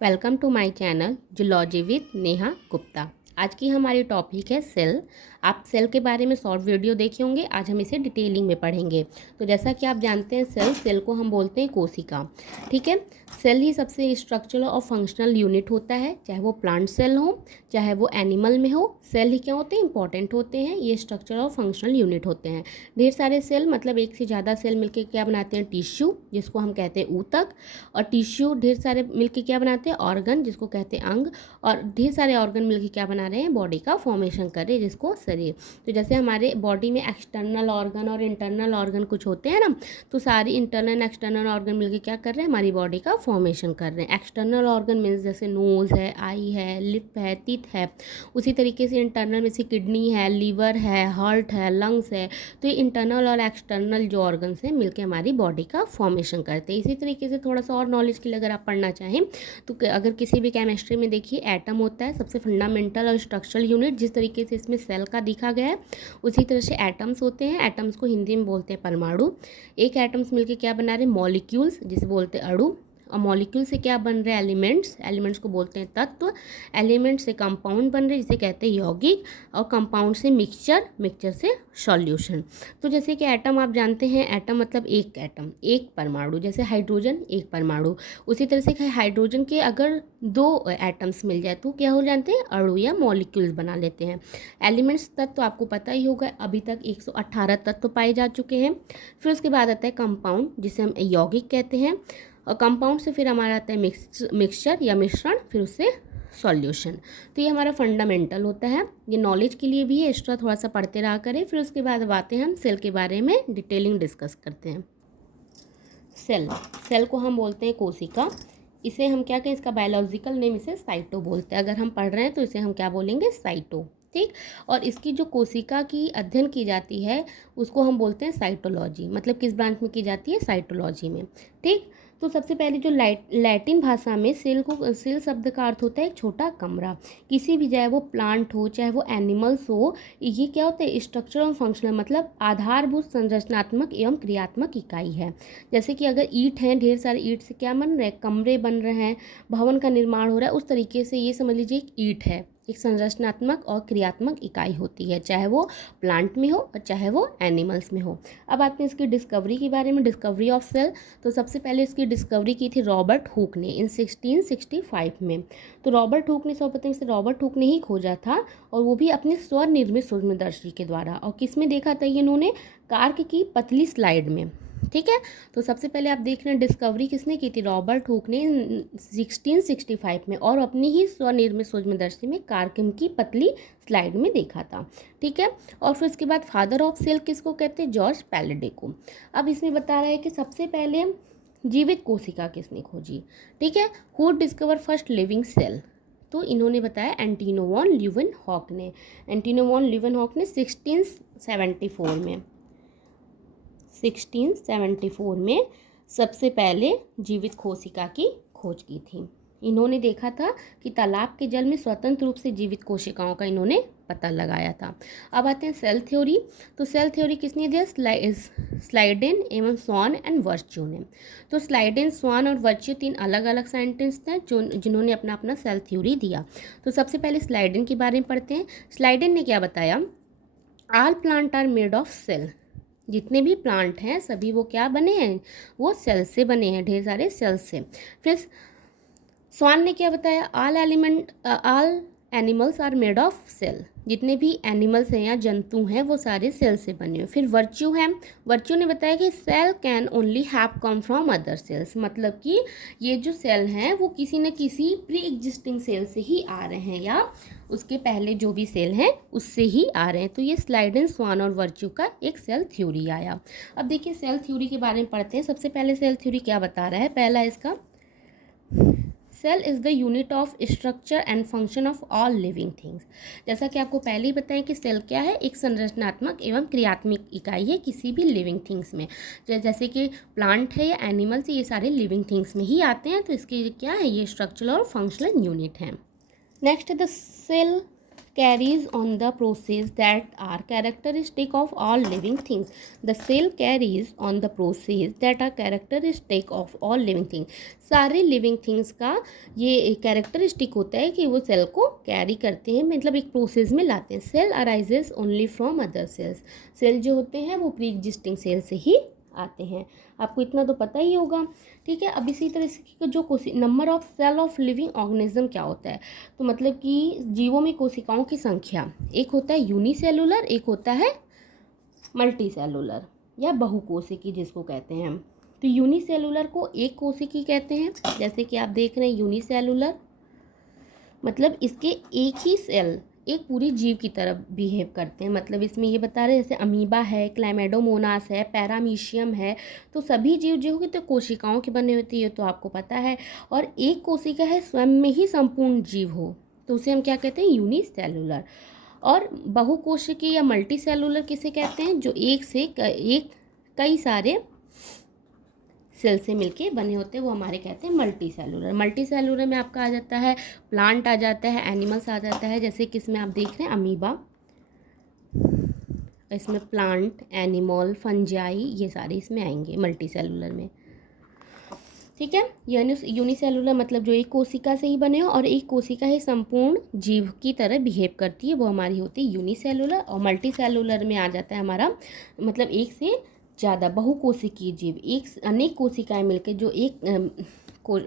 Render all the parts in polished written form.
Welcome to my channel zoology with Neha Gupta. आज की हमारी टॉपिक है सेल। आप सेल के बारे में शॉर्ट वीडियो देखे होंगे, आज हम इसे डिटेलिंग में पढ़ेंगे। तो जैसा कि आप जानते हैं सेल को हम बोलते हैं कोशिका। ठीक है, सेल ही सबसे स्ट्रक्चरल और फंक्शनल यूनिट होता है, चाहे वो प्लांट सेल हो चाहे वो एनिमल में हो। सेल ही क्या होते हैं, इंपॉर्टेंट होते हैं, ये स्ट्रक्चरल और फंक्शनल यूनिट होते हैं। ढेर सारे सेल मतलब एक से ज़्यादा सेल मिलकर क्या बनाते हैं, टिश्यू जिसको हम कहते हैं ऊतक। और टिश्यू ढेर सारे मिलकर क्या बनाते हैं, ऑर्गन जिसको कहते हैं अंग। और ढेर सारे ऑर्गन मिलकर क्या बना रहे हैं, बॉडी का फॉर्मेशन कर रहे हैं जिसको शरीर। तो जैसे हमारे बॉडी में एक्सटर्नल ऑर्गन और इंटरनल ऑर्गन कुछ होते हैं ना, तो सारी इंटरनल एक्सटर्नल ऑर्गन मिलकर क्या कर रहे हैं, हमारी बॉडी का फॉर्मेशन कर रहे हैं। एक्सटर्नल ऑर्गन मीन्स जैसे नोज़ है, आई है, लिप है, टीथ है। उसी तरीके से इंटरनल में से किडनी है, लीवर है, हार्ट है, लंग्स है। तो ये इंटरनल और एक्सटर्नल जो ऑर्गन्स हैं मिलकर हमारी बॉडी का फॉर्मेशन करते हैं। इसी तरीके से थोड़ा सा और नॉलेज के लिए अगर आप पढ़ना चाहें तो अगर किसी भी केमिस्ट्री में देखिए एटम होता है सबसे फंडामेंटल और स्ट्रक्चरल यूनिट। जिस तरीके से इसमें सेल का दिखा गया है उसी तरह से एटम्स होते हैं। एटम्स को हिंदी में बोलते हैं परमाणु। एक एटम्स मिलकर क्या बना रहे हैं, मॉलिक्यूल्स जिसे बोलते हैं अणु। और मॉलिक्यूल से क्या बन रहे हैं, एलिमेंट्स। एलिमेंट्स को बोलते हैं तत्व। एलिमेंट से कंपाउंड बन रहे हैं जिसे कहते हैं यौगिक। और कंपाउंड से मिक्सचर, मिक्सचर से सॉल्यूशन। तो जैसे कि एटम आप जानते हैं, एटम मतलब एक एटम, एक परमाणु। जैसे हाइड्रोजन एक परमाणु, उसी तरह से हाइड्रोजन के अगर दो एटम्स मिल जाए तो क्या हो जाते हैं, अणु या मॉलिक्यूल्स बना लेते हैं। एलिमेंट्स तत्व तो आपको पता ही होगा, अभी तक 118 तत्व पाए जा चुके हैं। फिर उसके बाद आता है कंपाउंड जिसे हम यौगिक कहते हैं। और कंपाउंड से फिर हमारा आता है मिक्सचर या मिश्रण, फिर उससे सॉल्यूशन। तो ये हमारा फंडामेंटल होता है, ये नॉलेज के लिए भी है, एक्स्ट्रा थोड़ा सा पढ़ते रहा करें। फिर उसके बाद अब आते हैं हम सेल के बारे में डिटेलिंग डिस्कस करते हैं। सेल, सेल को हम बोलते हैं कोशिका। इसे हम क्या कहें, इसका बायोलॉजिकल नेम इसे साइटो बोलते हैं। अगर हम पढ़ रहे हैं तो इसे हम क्या बोलेंगे, साइटो। ठीक। और इसकी जो कोशिका की अध्ययन की जाती है उसको हम बोलते हैं साइटोलॉजी। मतलब किस ब्रांच में की जाती है, साइटोलॉजी में। ठीक। तो सबसे पहले जो लैटिन भाषा में सेल शब्द का अर्थ होता है एक छोटा कमरा। किसी भी, चाहे वो प्लांट हो चाहे वो एनिमल्स हो, ये क्या होता है, स्ट्रक्चरल और फंक्शनल मतलब आधारभूत संरचनात्मक एवं क्रियात्मक इकाई है। जैसे कि अगर ईंट हैं, ढेर सारे ईंट से क्या बन रहे हैं, कमरे बन रहे हैं, भवन का निर्माण हो रहा है, उस तरीके से ये समझ लीजिए एक ईंट है, एक संरचनात्मक और क्रियात्मक इकाई होती है, चाहे वो प्लांट में हो और चाहे वो एनिमल्स में हो। अब आते हैं इसकी डिस्कवरी के बारे में, डिस्कवरी ऑफ सेल। तो सबसे पहले इसकी डिस्कवरी की थी रॉबर्ट हुक ने इन 1665 में। तो रॉबर्ट हुक ने सर्वप्रथम से रॉबर्ट हुक ने ही खोजा था, और वो भी अपने स्वनिर्मित सूक्ष्मदर्शी के द्वारा। और किस में देखा था ये इन्होंने, कार्क की पतली स्लाइड में। ठीक है। तो सबसे पहले आप देख रहे हैं डिस्कवरी किसने की थी, रॉबर्ट हुक ने 1665 में, और अपनी ही स्वनिर्मित सूक्ष्मदर्शी में कार्किम की पतली स्लाइड में देखा था। ठीक है। और फिर उसके बाद फादर ऑफ सेल किसको कहते हैं, जॉर्ज पैलेडे को। अब इसमें बता रहा है कि सबसे पहले जीवित कोशिका किसने खोजी। ठीक है। Who discover first living cell, तो इन्होंने बताया एंटिनो वॉन ल्यूवेनहॉक ने। एंटिनो वॉन ल्यूवेनहॉक ने 1674 में 1674 में सबसे पहले जीवित कोशिका की खोज की थी। इन्होंने देखा था कि तालाब के जल में स्वतंत्र रूप से जीवित कोशिकाओं का इन्होंने पता लगाया था। अब आते हैं सेल थ्योरी। तो सेल थ्योरी किसने दिया, स्लाइडेन एवं स्वान एंड वर्च्यू ने। तो स्लाइडेन, स्वान और वर्च्यू तीन अलग अलग साइंटिस्ट हैं जिन्होंने अपना अपना सेल थ्योरी दिया। तो सबसे पहले स्लाइडेन के बारे में पढ़ते हैं। स्लाइडेन ने क्या बताया, all plant are made of cell. जितने भी प्लांट हैं सभी वो क्या बने हैं, वो सेल से बने हैं, ढेर सारे सेल्स से। फिर स्वान ने क्या बताया, all animals are made of cell. जितने भी एनिमल्स हैं या जंतु हैं वो सारे सेल से बने हुए। फिर वर्च्यू है, वर्च्यू ने बताया कि cell can only have come from other cells. मतलब कि ये जो सेल हैं वो किसी न किसी प्री एग्जिस्टिंग सेल से ही आ रहे हैं, या उसके पहले जो भी सेल हैं उससे ही आ रहे हैं। तो ये स्लाइडेन, स्वान और वर्च्यू का एक सेल थ्योरी आया। अब देखिए सेल थ्योरी के बारे में पढ़ते हैं। सबसे पहले सेल थ्योरी क्या बता रहा है, पहला इसका, cell is the unit of structure and function of all living things. जैसा कि आपको पहले ही बताएं कि सेल क्या है, एक संरचनात्मक एवं क्रियात्मक इकाई है किसी भी लिविंग थिंग्स में। जैसे कि प्लांट है या एनिमल्स, ये सारे लिविंग थिंग्स में ही आते हैं। तो इसके क्या है, ये स्ट्रक्चरल और फंक्शनल यूनिट हैं। Next the cell carries on the process that are characteristic of all living things. The cell carries on the process that are characteristic of all living things. सारे लिविंग थिंग्स का ये characteristic होता है कि वो cell को carry करते हैं, मतलब एक प्रोसेस में लाते हैं. Cell arises only from other cells. Cell जो होते हैं वो प्री एग्जिस्टिंग सेल से ही आते हैं. आपको इतना तो पता ही होगा. ठीक है. अब इसी तरह से जो number of cell of living organism क्या होता है, तो मतलब कि जीवों में कोशिकाओं की संख्या, एक होता है यूनिसेलुलर, एक होता है मल्टी सेलुलर या बहुकोशिकी जिसको कहते हैं. तो यूनिसेलुलर को एक कोशिकी कहते हैं. जैसे कि आप देख रहे हैं यूनिसेलुलर मतलब इसके एक ही सेल एक पूरी जीव की तरह बिहेव करते हैं. मतलब इसमें ये बता रहे हैं जैसे अमीबा है, क्लैमेडोमोनास है, पैरामीशियम है, तो सभी जीव जो होगी तो कोशिकाओं की बनी होती है, तो आपको पता है. और एक कोशिका है स्वयं में ही संपूर्ण जीव हो तो उसे हम क्या कहते हैं, यूनिसेलुलर. और बहुकोशिकी या मल्टी सेलुलर किसे कहते हैं, जो एक से कई सारे सेल से मिलके बने होते हैं, वो हमारे कहते हैं मल्टी सेलुलर. मल्टी सेलुलर में आपका आ जाता है प्लांट, आ जाता है एनिमल्स, आ जाता है. जैसे कि इसमें आप देख रहे हैं अमीबा, इसमें प्लांट, एनिमल, फंजाई, ये सारे इसमें आएंगे मल्टी सेलुलर में. ठीक है. यूनिसेलुलर मतलब जो एक कोशिका से ही बने हो और एक कोशिका ही संपूर्ण जीव की तरह बिहेव करती है, वो हमारी होती है यूनिसेलुलर. और मल्टी सेलुलर में आ जाता है हमारा मतलब एक से ज़्यादा बहुकोशिकीय जीव, एक अनेक कोशिकाएं मिलकर जो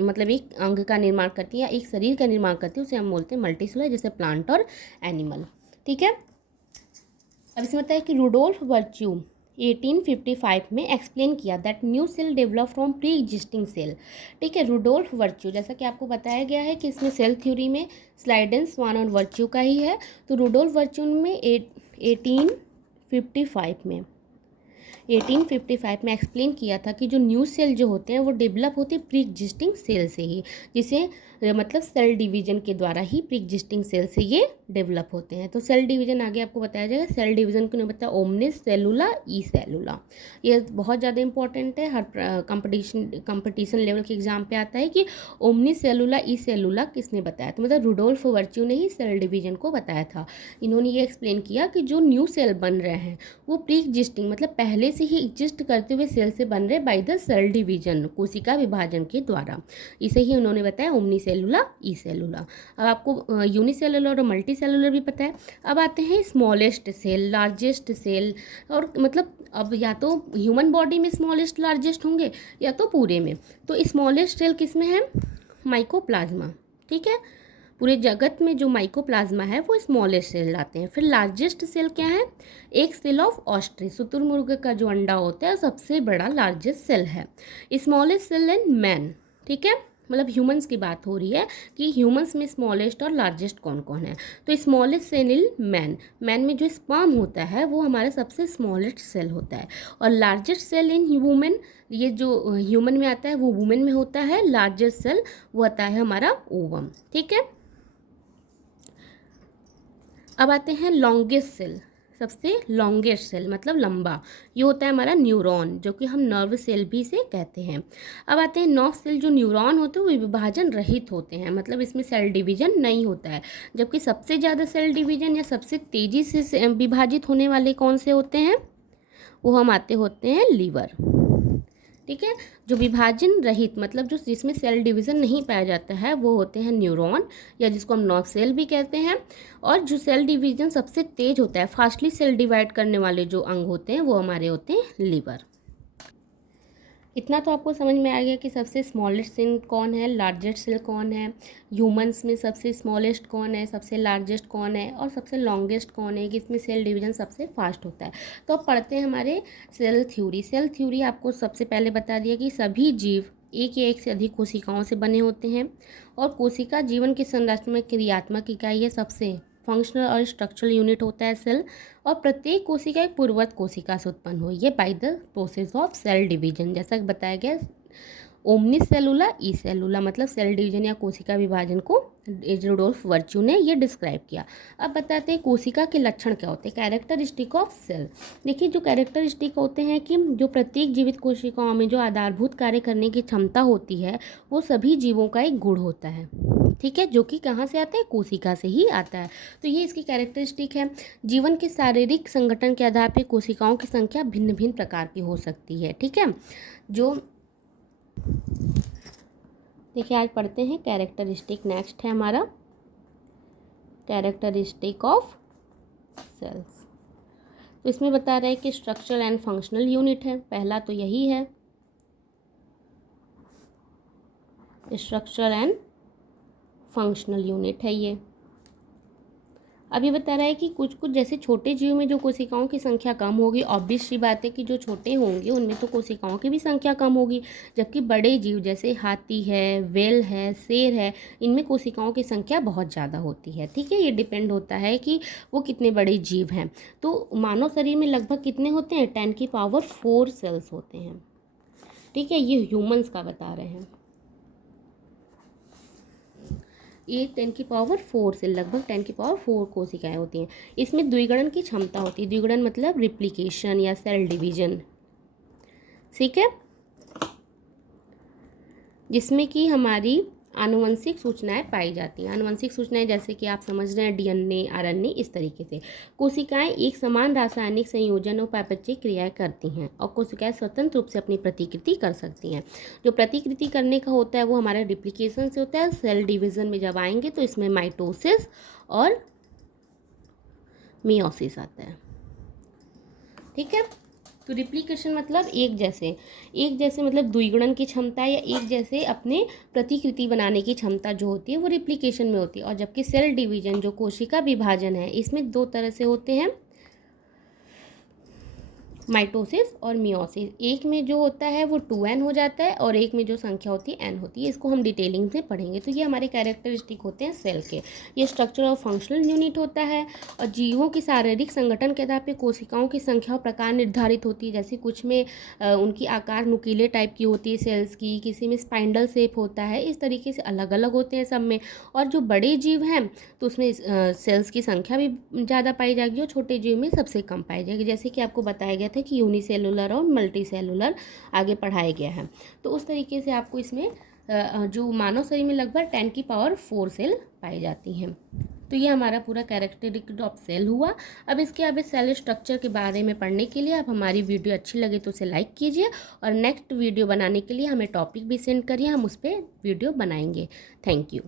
मतलब एक अंग का निर्माण करती है या एक शरीर का निर्माण करती है, उसे हम बोलते हैं मल्टीसेलुलर, जैसे प्लांट और एनिमल. ठीक है. अब इसमें बताया कि रुडोल्फ वर्च्यू 1855 में एक्सप्लेन किया that new cell develop from pre existing cell. ठीक है. रुडोल्फ वर्च्यू, जैसा कि आपको बताया गया है कि इसमें सेल थ्योरी में स्लाइडेन, स्वान और वर्च्यू का ही है. तो रुडोल्फ वर्च्यू में 1855 में एक्सप्लेन किया था कि जो न्यू सेल जो होते हैं वो डेवलप होते हैं प्री एग्जिस्टिंग सेल से ही, जिसे मतलब सेल डिवीजन के द्वारा ही प्री एग्जिस्टिंग सेल से ये डेवलप होते हैं. तो सेल डिवीजन आगे आपको बताया जाएगा. सेल डिवीजन को नहीं बताया, ओमनिस सेलुला ई सेलुला, ये बहुत ज़्यादा इंपॉर्टेंट है. हर कंपटीशन लेवल के एग्जाम पे आता है कि ओमनिस सेलुला ई सेलुला किसने बताया, तो मतलब रुडोल्फ वर्च्यू ने ही सेल डिवीजन को बताया था. इन्होंने ये एक्सप्लेन किया कि जो न्यू सेल बन रहे हैं वो प्री एग्जिस्टिंग मतलब पहले से ही एग्जिस्ट करते हुए सेल से बन रहे बाय द सेल डिवीजन, कोशिका विभाजन के द्वारा. इसे ही उन्होंने बताया ओमनी सेलुला ई सेलुला. अब आपको यूनिसेलुलर और मल्टी सेलुलर भी पता है. अब आते हैं स्मॉलेस्ट सेल, लार्जेस्ट सेल. और मतलब अब या तो ह्यूमन बॉडी में स्मॉलेस्ट लार्जेस्ट होंगे या तो पूरे में. तो स्मॉलेस्ट सेल किस में है, माइकोप्लाज्मा. ठीक है. पूरे जगत में जो माइकोप्लाज्मा है वो स्मॉलेस्ट सेल आते हैं. फिर लार्जेस्ट सेल क्या है, एक सेल ऑफ ऑस्ट्रिच, शुतुरमुर्ग का जो अंडा होता है सबसे बड़ा लार्जेस्ट सेल है. Smallest cell in man. ठीक है. मतलब ह्यूमंस की बात हो रही है कि ह्यूमंस में स्मॉलेस्ट और लार्जेस्ट कौन कौन है. तो स्मॉलेस्ट सेल इन मैन में जो स्पर्म होता है वो हमारा सबसे स्मॉलेस्ट सेल होता है. और लार्जेस्ट सेल इन वुमेन, ये जो ह्यूमन में आता है वो वुमेन में होता है. लार्जेस्ट सेल वो आता है हमारा ओवम. ठीक है. अब आते हैं लॉन्गेस्ट सेल, सबसे लॉन्गेस्ट सेल मतलब लंबा, ये होता है हमारा न्यूरॉन, जो कि हम नर्व सेल भी से कहते हैं. अब आते हैं नर्व सेल. जो न्यूरॉन होते हैं वो विभाजन रहित होते हैं, मतलब इसमें सेल डिवीजन नहीं होता है. जबकि सबसे ज़्यादा सेल डिवीजन या सबसे तेज़ी से विभाजित होने वाले कौन से होते हैं, वो हम आते होते हैं लीवर. ठीक है. जो विभाजन रहित मतलब जो जिसमें सेल डिवीज़न नहीं पाया जाता है वो होते हैं न्यूरॉन, या जिसको हम नर्व सेल भी कहते हैं. और जो सेल डिवीज़न सबसे तेज होता है, फास्टली सेल डिवाइड करने वाले जो अंग होते हैं वो हमारे होते हैं लीवर. इतना तो आपको समझ में आ गया कि सबसे स्मॉलेस्ट सेल कौन है, लार्जेस्ट सेल कौन है, ह्यूमंस में सबसे स्मॉलेस्ट कौन है, सबसे लार्जेस्ट कौन है और सबसे लॉन्गेस्ट कौन है, कि इसमें सेल डिवीजन सबसे फास्ट होता है. तो अब पढ़ते हैं हमारे सेल थ्योरी. सेल थ्योरी आपको सबसे पहले बता दिया कि सभी जीव एक या एक से अधिक कोशिकाओं से बने होते हैं. और कोशिका जीवन की संरचना में क्रियात्मक इकाई है, सबसे फंक्शनल और स्ट्रक्चरल यूनिट होता है सेल. और प्रत्येक कोशिका एक पूर्ववत कोशिका से उत्पन्न हुई है by the process of cell division. जैसा कि बताया गया ओमनी सेलुला ई सेलुला मतलब सेल डिवीजन या कोशिका विभाजन को रुडोल्फ वर्च्यू ने ये डिस्क्राइब किया. अब बताते हैं कोशिका के लक्षण क्या होते हैं, कैरेक्टरिस्टिक ऑफ सेल. देखिए जो कैरेक्टरिस्टिक होते हैं कि जो प्रत्येक जीवित कोशिकाओं में जो आधारभूत कार्य करने की क्षमता होती है वो सभी जीवों का एक गुण होता है. ठीक है, जो कि कहाँ से आता है, कोशिका से ही आता है। तो ये इसकी कैरेक्टरिस्टिक है। जीवन के शारीरिक संगठन के आधार पर कोशिकाओं की संख्या भिन्न भिन्न प्रकार की हो सकती है। ठीक है, जो देखिए आज पढ़ते हैं कैरेक्टरिस्टिक। नेक्स्ट है हमारा कैरेक्टरिस्टिक ऑफ सेल्स। तो इसमें बता रहा है कि स्ट्रक्चरल एंड फंक्शनल यूनिट है, पहला तो यही है, स्ट्रक्चरल एंड फंक्शनल यूनिट है ये। अभी बता रहा है कि कुछ कुछ जैसे छोटे जीव में जो कोशिकाओं की संख्या कम होगी, ऑब्वियस सी बात है कि जो छोटे होंगे उनमें तो कोशिकाओं की भी संख्या कम होगी, जबकि बड़े जीव जैसे हाथी है, व्हेल है, शेर है, इनमें कोशिकाओं की संख्या बहुत ज़्यादा होती है। ठीक है, ये डिपेंड होता है कि वो कितने बड़े जीव हैं। तो मानव शरीर में लगभग कितने होते हैं, 10⁴ सेल्स होते हैं। ठीक है, ये ह्यूमंस का बता रहे हैं। ये 10⁴ से लगभग 10⁴ कोशिकाएं होती हैं। इसमें द्विगुणन की क्षमता होती है। द्विगुणन मतलब रिप्लिकेशन या सेल डिवीजन। ठीक है, जिसमें कि हमारी आनुवंशिक सूचनाएं पाई जाती हैं। आनुवंशिक सूचनाएं जैसे कि आप समझ रहे हैं डीएनए, आरएनए, इस तरीके से। कोशिकाएं एक समान रासायनिक संयोजन और उपापचयी क्रियाएं करती हैं और कोशिकाएं स्वतंत्र रूप से अपनी प्रतिकृति कर सकती हैं। जो प्रतिकृति करने का होता है वो हमारे रिप्लिकेशन से होता है। सेल डिवीजन में जब आएंगे तो इसमें माइटोसिस और मियोसिस आता है। ठीक है, तो रिप्लिकेशन मतलब एक जैसे मतलब द्विगुणन की क्षमता या एक जैसे अपने प्रतिकृति बनाने की क्षमता जो होती है वो रिप्लिकेशन में होती है। और जबकि सेल डिवीजन जो कोशिका विभाजन है, इसमें दो तरह से होते हैं, माइटोसिस और मियोसिस। एक में जो होता है वो 2n हो जाता है और एक में जो संख्या होती है n होती है। इसको हम डिटेलिंग से पढ़ेंगे। तो ये हमारे कैरेक्टरिस्टिक होते हैं सेल के। ये स्ट्रक्चर और फंक्शनल यूनिट होता है और जीवों की शारीरिक संगठन के आधार पर कोशिकाओं की संख्या और प्रकार निर्धारित होती है। जैसे कुछ में उनकी आकार नुकीले टाइप की होती है सेल्स की, किसी में स्पाइंडल शेप होता है, इस तरीके से अलग अलग होते हैं सब में। और जो बड़े जीव हैं तो उसमें सेल्स की संख्या भी ज़्यादा पाई जाएगी और छोटे जीव में सबसे कम पाई जाएगी। जैसे कि आपको बताया गया था कि यूनिसेलुलर और मल्टी सेलुलर आगे पढ़ाया गया है। तो उस तरीके से आपको इसमें जो मानव शरीर में लगभग 10⁴ सेल पाई जाती हैं। तो ये हमारा पूरा कैरेक्टरिस्टिक ऑफ सेल हुआ। अब इसके अब सेल स्ट्रक्चर के बारे में पढ़ने के लिए आप हमारी वीडियो अच्छी लगे तो उसे लाइक कीजिए और नेक्स्ट वीडियो बनाने के लिए हमें टॉपिक भी सेंड करिए, हम उस पर वीडियो बनाएंगे। Thank you.